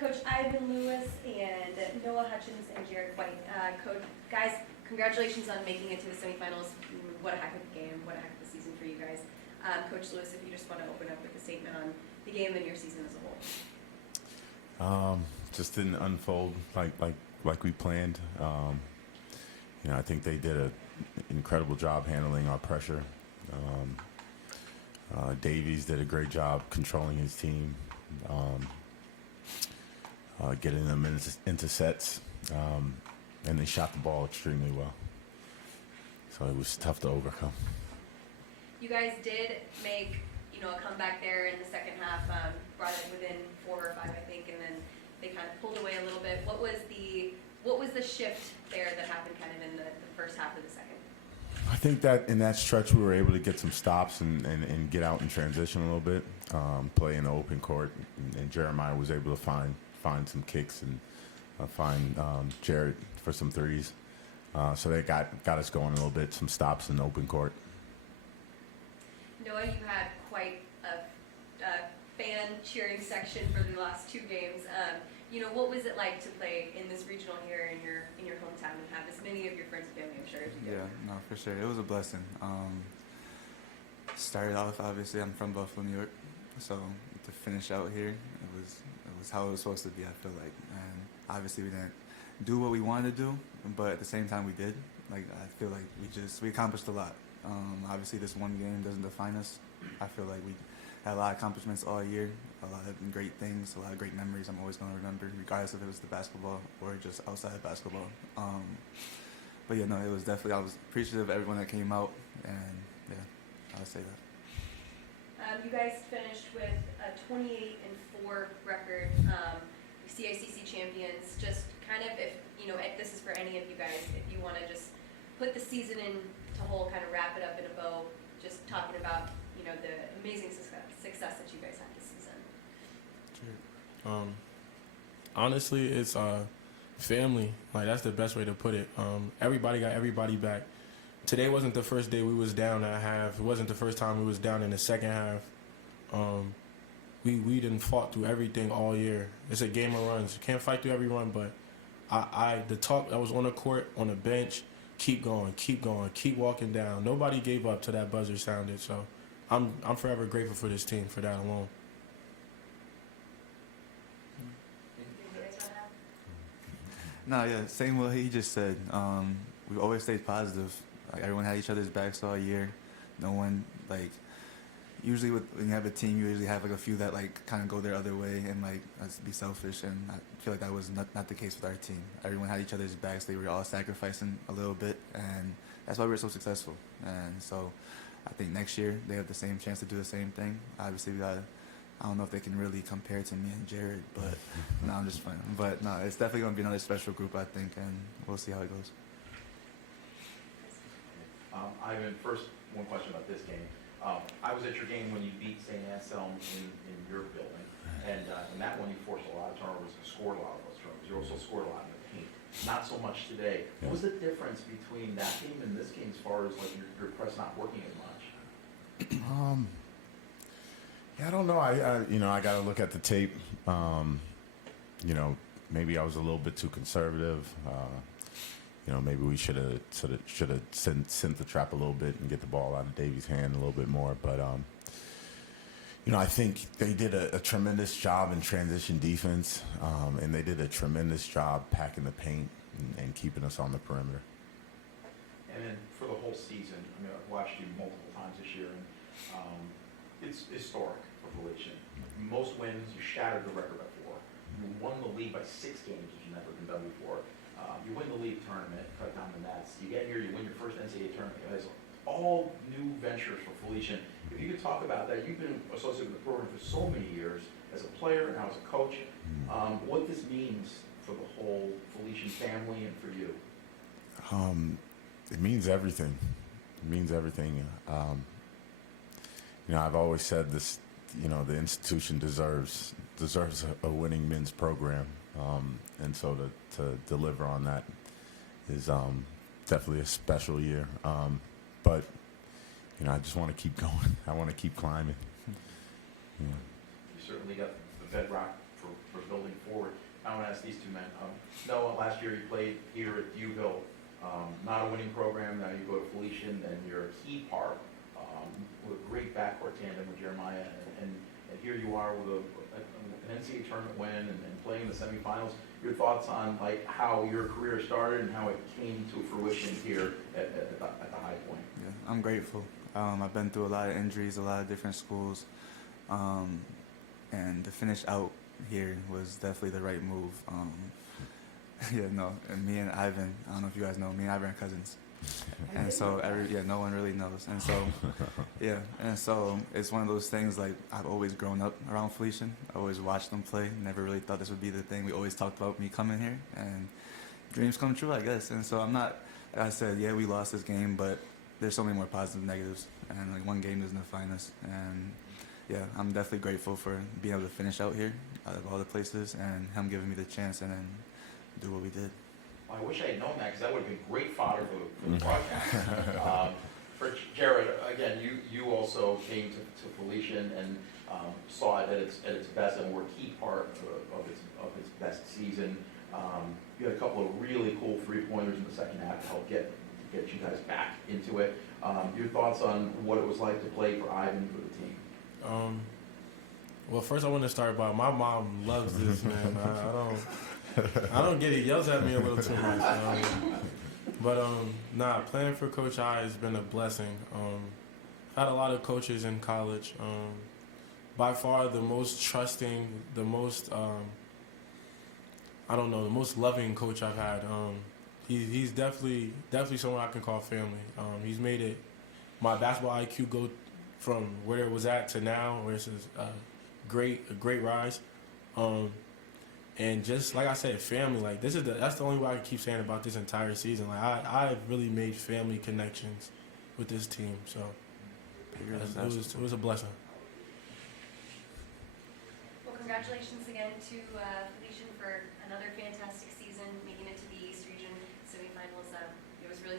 Coach Ivan Lewis and Noah Hutchins and Jared White. Coach, guys, congratulations on making it to the semifinals. What a heck of a game. What a heck of a season for you guys. Coach Lewis, if you just want to open up with a statement on the game and your season as a whole. Just didn't unfold like we planned. I think they did an incredible job handling our pressure. Davies did a great job controlling his team, getting them into sets, and they shot the ball extremely well. So it was tough to overcome. You guys did make, a comeback there in the second half, brought it within 4 or 5, I think, and then they kind of pulled away a little bit. What was the shift there that happened kind of in the first half of the second? I think that in that stretch we were able to get some stops and get out in transition a little bit, play in the open court, and Jeremiah was able to find some kicks and find Jared for some threes. So they got us going a little bit, some stops in the open court. Noah, you had quite a fan cheering section for the last 2 games. What was it like to play in this regional here in your hometown and have as many of your friends and family, I'm sure, as you did? Yeah, no, for sure. It was a blessing. Started off, obviously, I'm from Buffalo, New York, so to finish out here, it was how it was supposed to be, I feel like. And obviously we didn't do what we wanted to do, but at the same time we did. Like, I feel like we accomplished a lot. Obviously this one game doesn't define us. I feel like we had a lot of accomplishments all year, a lot of great things, a lot of great memories I'm always going to remember, regardless if it was the basketball or just outside of basketball. But yeah, no, it was definitely, I was appreciative of everyone that came out, and yeah, I would say that. You guys finished with a 28-4 record, CICC champions. Just kind of, if this is for any of you guys, if you want to just put the season into whole, kind of wrap it up in a bow, just talking about the amazing success that you guys had this season. Sure. Honestly, it's family. Like, that's the best way to put it. Everybody got everybody back. Today wasn't the first day we was down at half. It wasn't the first time we was down in the second half. We didn't fought through everything all year. It's a game of runs. You can't fight through every run, but the talk that was on the court, on the bench, keep going, keep walking down. Nobody gave up till that buzzer sounded. So I'm forever grateful for this team for that alone. No, yeah, same what he just said. We always stayed positive. Like, everyone had each other's backs all year. No one, like, usually when you have a team, you usually have like a few that like kind of go their other way and like be selfish. And I feel like that was not the case with our team. Everyone had each other's backs. They were all sacrificing a little bit, and that's why we were so successful. And so I think next year they have the same chance to do the same thing. Obviously, I don't know if they can really compare to me and Jared, but no, I'm just fine. But no, it's definitely going to be another special group, I think, and we'll see how it goes. Ivan, first, one question about this game. I was at your game when you beat Saint Anselm in your building, and in that one you forced a lot of turnovers and scored a lot of those turnovers. You also scored a lot in the paint. Not so much today. What was the difference between that game and this game as far as like your press not working as much? Yeah, I don't know. I got to look at the tape. Maybe I was a little bit too conservative. Maybe we should have sent the trap a little bit and get the ball out of Davies' hand a little bit more. But I think they did a tremendous job in transition defense, and they did a tremendous job packing the paint and keeping us on the perimeter. And then for the whole season, I've watched you multiple times this year, and it's historic for Felician. Most wins, you shattered the record by 4. You won the league by 6 games, which has never been done before. You win the league tournament, cut down the nets. You get here, you win your first NCAA tournament. It's all new ventures for Felician. If you could talk about that, you've been associated with the program for so many years as a player and now as a coach. What this means for the whole Felician family and for you? It means everything. It means everything. I've always said this. The institution deserves a winning men's program, and so to deliver on that is definitely a special year. But I just want to keep going. I want to keep climbing. You certainly got the bedrock for for building forward. I want to ask these two men. Noah, last year you played here at U-Hill, not a winning program. Now you go to Felician, and you're a key part with a great backcourt tandem with Jeremiah, and here you are with an NCAA tournament win and playing the semifinals. Your thoughts on like how your career started and how it came to fruition here at the high point? Yeah, I'm grateful. I've been through a lot of injuries, a lot of different schools, and to finish out here was definitely the right move. And me and Ivan, I don't know if you guys know, me and Ivan are cousins. And so no one really knows. And so it's one of those things, like, I've always grown up around Felician. I always watched them play. Never really thought this would be the thing. We always talked about me coming here, and dreams come true, I guess. And so I'm not, like I said, yeah, we lost this game, but there's so many more positives and negatives, and like one game doesn't define us. And yeah, I'm definitely grateful for being able to finish out here out of all the places, and him giving me the chance and then do what we did. I wish I had known that, because that would have been great fodder for the broadcast. For Jared, again, you also came to Felician and saw it at its best and were a key part of its best season. You had a couple of really cool three-pointers in the second half to help get you guys back into it. Your thoughts on what it was like to play for Ivan, for the team? Well, first I want to start by my mom loves this, man. I don't get it. Yells at me a little too much. Playing for Coach I has been a blessing. I've had a lot of coaches in college. By far the most trusting, the most, the most loving coach I've had. He's definitely someone I can call family. He's made it, my basketball IQ go from where it was at to now, where it's a great rise. And just like I said, family. Like that's the only way I can keep saying about this entire season. Like I've really made family connections with this team. So it was a blessing. Well, congratulations again to Felician for another fantastic season, making it to the East Region semifinals. It was really fun.